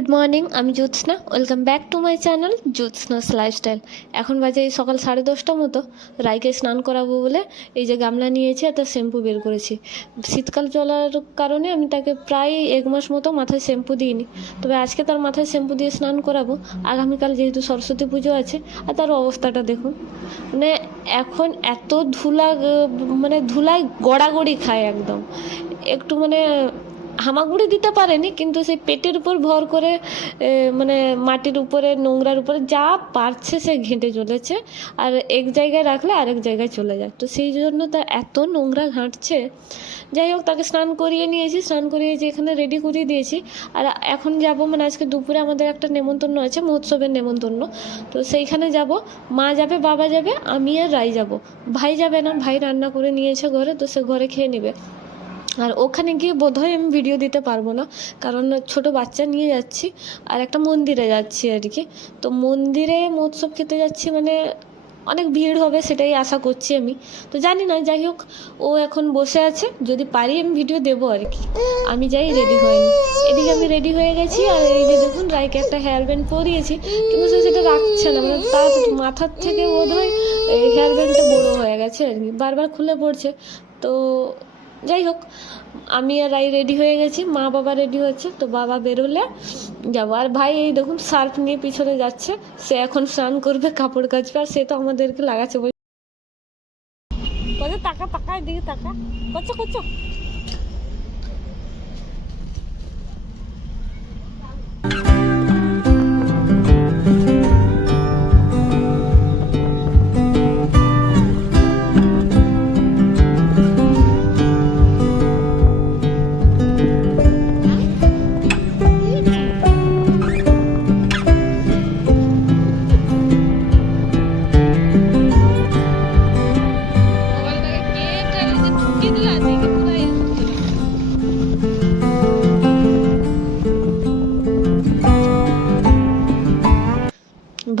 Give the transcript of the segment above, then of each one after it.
Good morning, আমি Jyotsna. Welcome back to my channel Jyotsna's lifestyle. এখন বাজে এই সকাল 10:30 মতো। রাইকে স্নান করাবো বলে এই যে গামলা নিয়েছি আর তার শ্যাম্পু বের করেছি। শীতকাল চলার কারণে আমি তাকে প্রায় 1 মাস মতো মাথায় শ্যাম্পু দিইনি, তবে আজকে তার মাথায় শ্যাম্পু দিয়ে স্নান করাবো। আগামীকাল যেহেতু সরস্বতী পুজো আছে, আর তার অবস্থাটা দেখুন, মানে এখন এত ধুলায় গড়াগড়ি খায় একদম। একটু হামাগুড়ি দিতে পারেনি, কিন্তু সেই পেটের উপর ভর করে মাটির উপরে নোংরার উপরে যা পারছে সে ঘেঁটে চলেছে, আর এক জায়গায় রাখলে আরেক জায়গায় চলে যায়। তো সেই জন্য তা এত নোংরা ঘাঁটছে। যাই হোক, তাকে স্নান করিয়ে নিয়েছি, এখানে রেডি করিয়ে দিয়েছি। আর এখন যাব, আজকে দুপুরে আমাদের একটা নেমন্তন্ন আছে, মহোৎসবের নেমন্তন্ন। তো সেইখানে যাব, মা যাবে, বাবা যাবে, আমি আর রাই যাব। ভাই যাবে না, ভাই রান্না করে নিয়েছে ঘরে, তো সে ঘরে খেয়ে নেবে। আর ওখানে গিয়ে বোধহয় আমি ভিডিও দিতে পারবো না, কারণ ছোট বাচ্চা নিয়ে যাচ্ছি আর একটা মন্দিরে যাচ্ছি আর কি। তো মন্দিরে মহোৎসব খেতে যাচ্ছি, অনেক ভিড় হবে সেটাই আশা করছি আমি। তো জানি না, যাই হোক, ও এখন বসে আছে, যদি পারি আমি ভিডিও দেবো আর কি। আমি যাই, রেডি হয়নি। এদিকে আমি রেডি হয়ে গেছি, আর এই যে দেখুন রাইকে একটা হেয়ার ব্যান্ড পরিয়েছি, কিন্তু সে সেটা রাখছে না, তার মাথার থেকে বোধহয় হেয়ার ব্যান্ডটা বড় হয়ে গেছে আর কি, বারবার খুলে পড়ছে। তো যাই হোক, আমি আর রাই রেডি হয়ে গেছি, মা বাবা রেডি হচ্ছে। তো বাবা বেরোলে যাবো। আর ভাই এই দেখুন সার্ফ নিয়ে পিছনে যাচ্ছে, সে এখন স্নান করবে, কাপড় কাচবে, আর সে তো আমাদেরকে লাগাচ্ছে। টাকা টাকা এদিকে টাকা করছো করছো।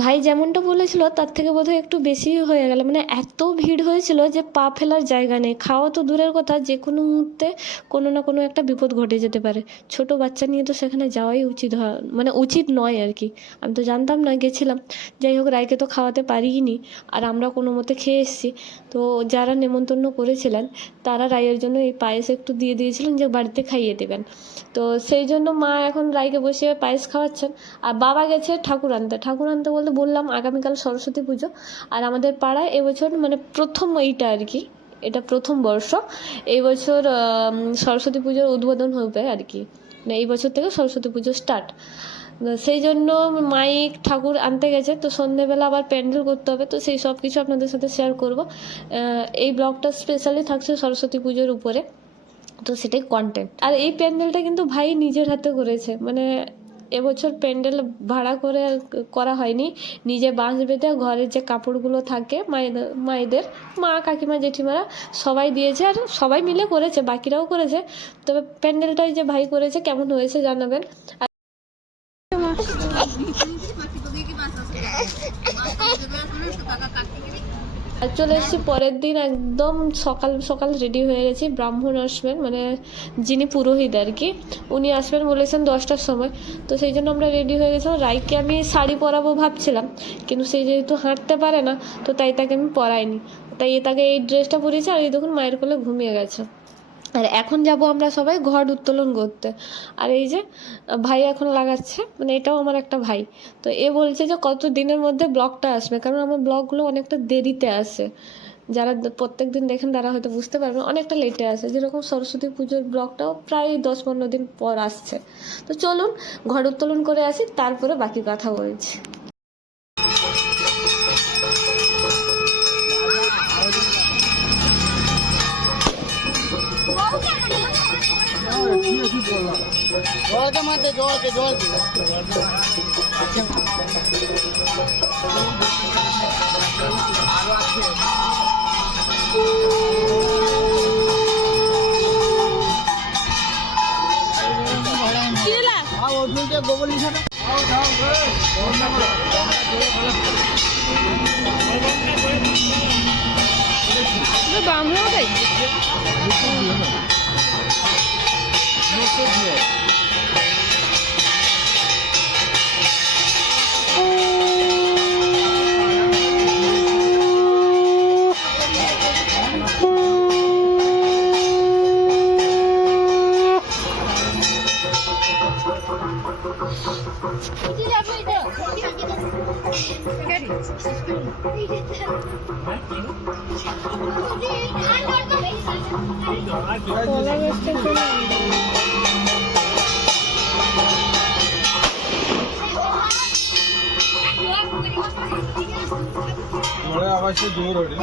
ভাই যেমনটা বলেছিল তার থেকে বোধহয় একটু বেশি হয়ে গেল, এত ভিড় হয়েছিল যে পা ফেলার জায়গা নেই। খাওয়া তো দূরের কথা, যে কোনো মুহূর্তে কোনো না কোনো একটা বিপদ ঘটে যেতে পারে। ছোট বাচ্চা নিয়ে তো সেখানে যাওয়াই উচিত হয়, উচিত নয় আর কি। আমি তো জানতাম না, গেছিলাম। যাই হোক, রায়কে তো খাওয়াতে পারিনি, আর আমরা কোনো মতে খেয়ে এসেছি। তো যারা নেমন্তন্ন করেছিলেন তারা রায়ের জন্য এই পায়েস একটু দিয়ে দিয়েছিলেন, যে বাড়িতে খাইয়ে দেবেন। তো সেই জন্য মা এখন রায়কে বসিয়ে পায়েস খাওয়াচ্ছেন, আর বাবা গেছে ঠাকুর আনতে বলতে বললাম আগামীকাল সরস্বতী পুজো। আর আমাদের পাড়ায় এবছর প্রথম এইটা আর কি, এটা প্রথম বর্ষ। এই বছর সরস্বতী পুজোর উদ্বোধন হবে আর কি, এই বছর থেকে সরস্বতী পুজো স্টার্ট। সেই জন্য মাইক ঠাকুর আনতে গেছে। তো সন্ধেবেলা আবার প্যান্ডেল করতে হবে, তো সেই সব কিছু আপনাদের সাথে শেয়ার করব। এই ব্লগটা স্পেশালি থাকছে সরস্বতী পুজোর উপরে, তো সেটাই কন্টেন্ট। আর এই প্যান্ডেলটা কিন্তু ভাই নিজের হাতে করেছে, এবছর প্যান্ডেল ভাড়া করে করা হয়নি, নিজে বাঁশ বেঁধে ঘরের যে কাপড়গুলো থাকে মায়েদের, মা কাকিমা জেঠিমারা সবাই দিয়েছে, আর সবাই মিলে করেছে, বাকিরাও করেছে। তবে প্যান্ডেলটাই যে ভাই করেছে, কেমন হয়েছে জানাবেন। আর চলে এসেছি পরের দিন, একদম সকাল সকাল রেডি হয়ে গেছি। ব্রাহ্মণ আসবেন, যিনি পুরোহিত আর কি, উনি আসবেন বলেছেন 10টার সময়। তো সেই জন্য আমরা রেডি হয়ে গেছিলাম। রাইকে আমি শাড়ি পরাবো ভাবছিলাম, কিন্তু সে যেহেতু হাঁটতে পারে না, তো তাই তাকে আমি পরাইনি। তাই তাকে এই ড্রেসটা পরিয়েছি, আর এই দেখুন মায়ের কোলে ঘুমিয়ে গেছে। আর এখন যাব আমরা সবাই ঘট উত্তোলন করতে। আর এই যে ভাই এখন লাগাচ্ছে, এটাও আমার একটা ভাই। তো এ বলছে যে কত দিনের মধ্যে ব্লগটা আসবে, কারণ আমার ব্লগগুলো অনেকটা দেরিতে আসে। যারা প্রত্যেক দিন দেখেন তারা হয়তো বুঝতে পারবেন, অনেকটা লেটে আসে। যেরকম সরস্বতী পুজোর ব্লগটাও প্রায় 10-15 দিন পর আসছে। তো চলুন ঘট উত্তোলন করে আসি, তারপরে বাকি কথা বলছি। জলকে মারতে জলকে গোবর লিখাটা ব্রাহ্মণ কলা গাছটা চলে थोड़े आवाज से दूर हो रही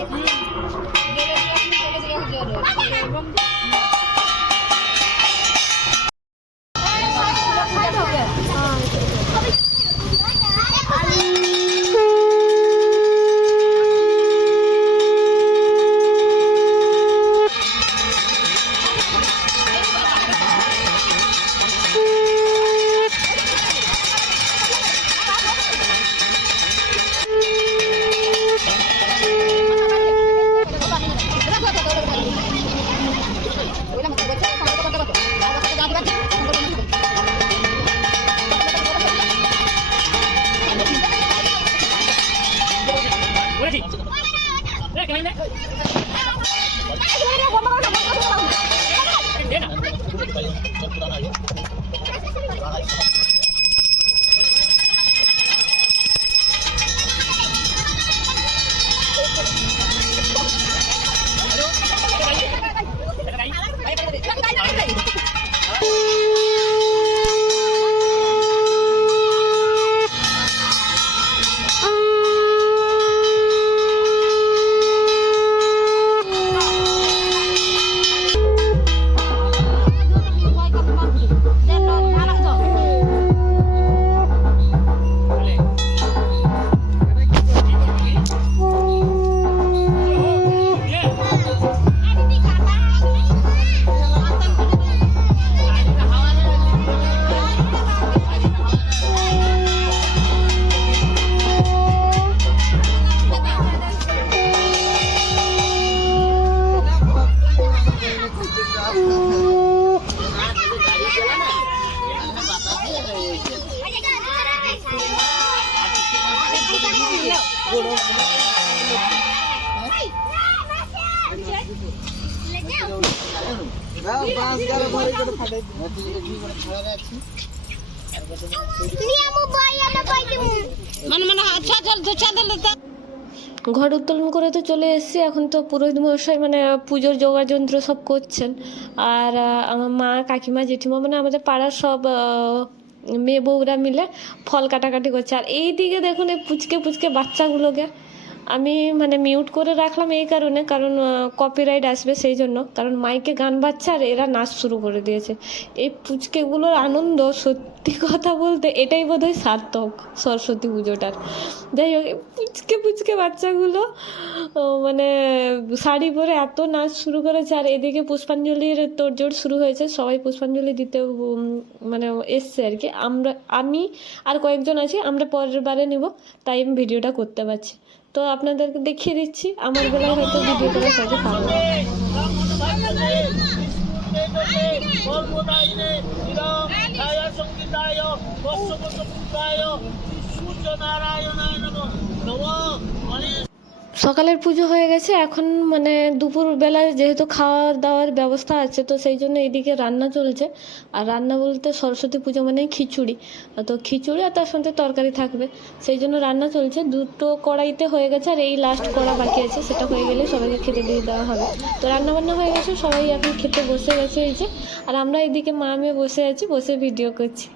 ঘর উত্তোলন করে তো চলে এসেছি। এখন তো পুরোহিত মশাই মানে পুজোর যোগাড় যন্ত্র সব করছেন। আর আমার মা, কাকিমা, জেঠিমা মানে আমাদের পাড়ার সব মেয়ে বউরা মিলে ফল কাটাকাটি করছে। আর এই দিকে দেখুন এই পুচকে পুচকে বাচ্চাগুলোকে আমি মানে মিউট করে রাখলাম এই কারণে, কারণ কপিরাইট আসবে সেই জন্য, কারণ মাইকে গান বাজছে আর এরা নাচ শুরু করে দিয়েছে। এই পুচকেগুলোর আনন্দ সত্যি কথা বলতে এটাই বোধহয় সার্থক সরস্বতী পুজোটার। যাই হোক, পুচকে পুচকে বাচ্চাগুলো মানে শাড়ি পরে এত নাচ শুরু করেছে। আর এদিকে পুষ্পাঞ্জলির তোড়জোড় শুরু হয়েছে, সবাই পুষ্পাঞ্জলি দিতে মানে এসছে আর কি। আমি আর কয়েকজন আছি, আমরা পরের বারে নেব, তাই আমি ভিডিওটা করতে পারছি। তো আপনাদেরকে দেখিয়ে দিচ্ছি, আমার বেলায় হয়তো ভিডিও করা হয়তো ভালো না। সকালের পুজো হয়ে গেছে, এখন মানে দুপুরবেলায় যেহেতু খাওয়া দাওয়ার ব্যবস্থা আছে তো সেই জন্য এইদিকে রান্না চলছে। আর রান্না বলতে সরস্বতী পুজো মানে খিচুড়ি, তো খিচুড়ি আর তার সঙ্গে তরকারি থাকবে, সেই জন্য রান্না চলছে। দুটো কড়াইতে হয়ে গেছে আর এই লাস্ট কড়া বাকি আছে, সেটা হয়ে গেলে সবাইকে খেতে দিয়ে দেওয়া হবে। তো রান্না বান্না হয়ে গেছে, সবাই এখন খেতে বসে গেছে এই যে। আর আমরা এইদিকে মা মেয়ে বসে আছি, বসে ভিডিও করছি।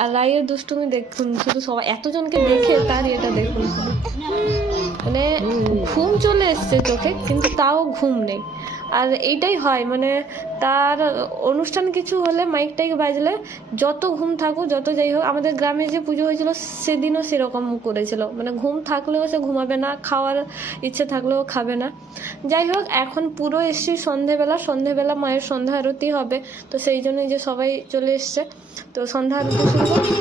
আর রায়ের দুষ্টুমি দেখুন, শুধু সবাই এতজনকে দেখে তার এটা দেখুন, মানে ঘুম চলে এসছে চোখে কিন্তু তাও ঘুম নেই। আর এইটাই হয় মানে তার অনুষ্ঠান কিছু হলে মাইক টাইক বাজলে যত ঘুম থাকুক যত যাই হোক, আমাদের গ্রামে যে পুজো হয়েছিল সেদিনও সেরকম করেছিল, মানে ঘুম থাকলেও সে ঘুমাবে না, খাওয়ার ইচ্ছে থাকলেও খাবে না। যাই হোক, এখন পুরো এসছি সন্ধেবেলা মায়ের সন্ধ্যা আরতি হবে, তো সেই জন্যই যে সবাই চলে এসছে। তো সন্ধ্যা আরতি শুরু করছি।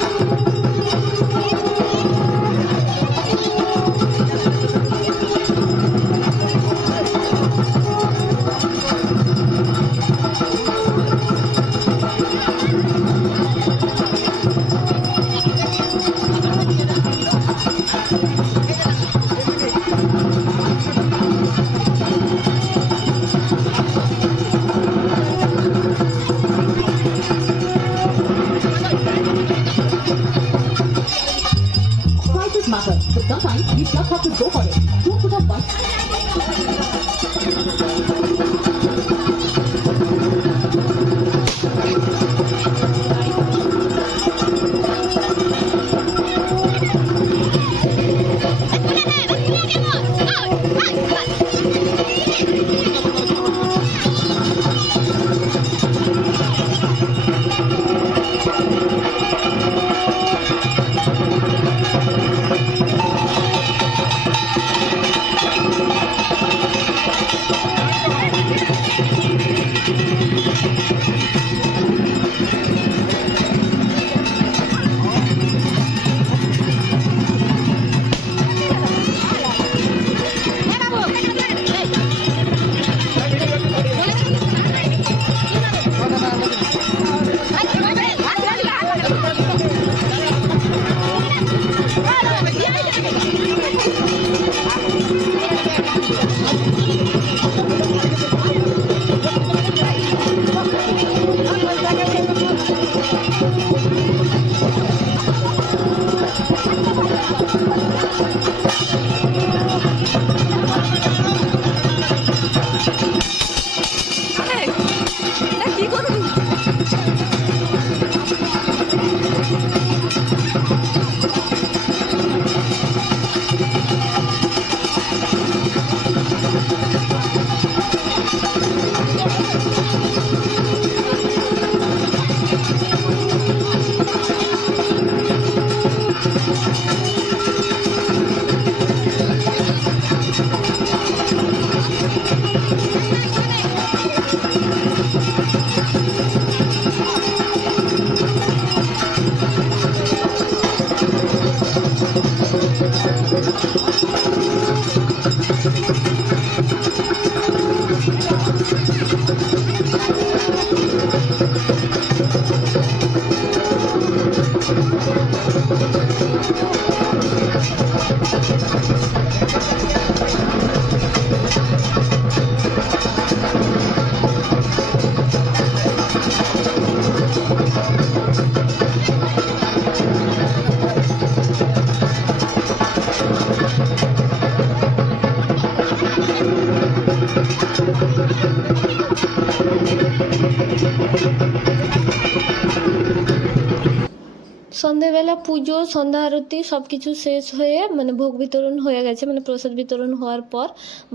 সন্ধেবেলা পুজো, সন্ধ্যা আরতি সব কিছু শেষ হয়ে মানে ভোগ বিতরণ হয়ে গেছে, মানে প্রসাদ বিতরণ হওয়ার পর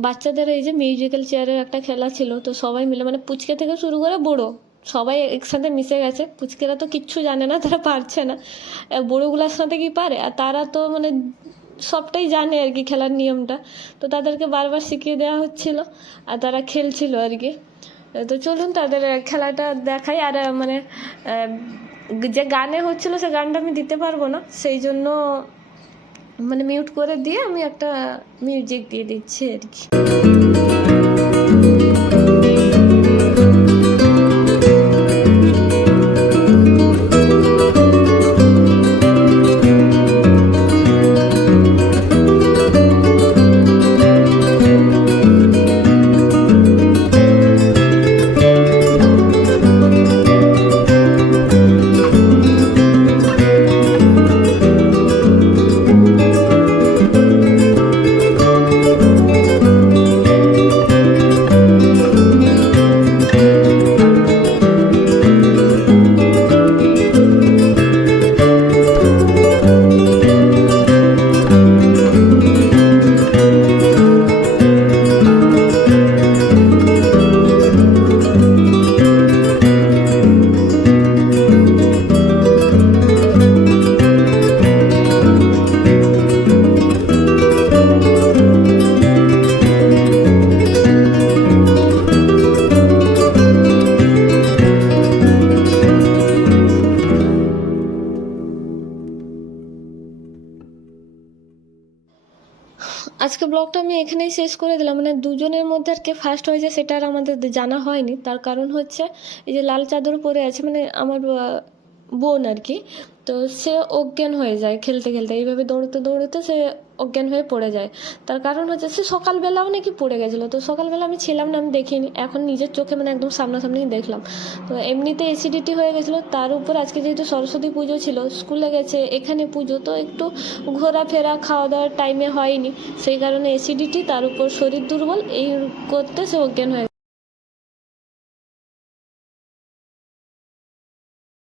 বাচ্চাদের এই যে মিউজিক্যাল চেয়ারের একটা খেলা ছিল, তো সবাই মিলে মানে পুচকে থেকে শুরু করে বড়ো সবাই একসাথে মিশে গেছে। পুচকেরা তো কিচ্ছু জানে না, তারা পারছে না, বড়োগুলোর সাথে কি পারে, আর তারা তো মানে সবটাই জানে আর কি খেলার নিয়মটা, তো তাদেরকে বারবার শিখিয়ে দেওয়া হচ্ছিল আর তারা খেলছিল আর কি। তো চলুন তাদের খেলাটা দেখাই। আর মানে যে গানে হচ্ছিল সে গানটা আমি দিতে পারবো না, সেই জন্য মানে মিউট করে দিয়ে আমি একটা মিউজিক দিয়ে দিচ্ছি আর কি। আজকে ব্লগটা আমি এখানেই শেষ করে দিলাম। মানে দুজনের মধ্যে আর কে ফার্স্ট হয়েছে সেটা আর আমাদের জানা হয়নি, তার কারণ হচ্ছে এই যে লাল চাদর পরে আছে মানে আমার বোন আর কি, তো সে অজ্ঞান হয়ে যায় খেলতে খেলতে, এইভাবে দৌড়তে দৌড়তে সে অজ্ঞান হয়ে পড়ে যায়। তার কারণ হচ্ছে সে সকালবেলাও নাকি পড়ে গেছিলো, তো সকালবেলা আমি ছিলাম না, আমি দেখিনি, এখন নিজের চোখে মানে একদম সামনাসামনি দেখলাম। তো এমনিতে অ্যাসিডিটি হয়ে গেছিলো, তার উপর আজকে যেহেতু সরস্বতী পুজো ছিল, স্কুলে গেছে, এখানে পুজো, তো একটু ঘোরাফেরা খাওয়া দাওয়ার টাইমে হয়নি, সেই কারণে অ্যাসিডিটি, তার উপর শরীর দুর্বল, এই করতে সে অজ্ঞান হয়ে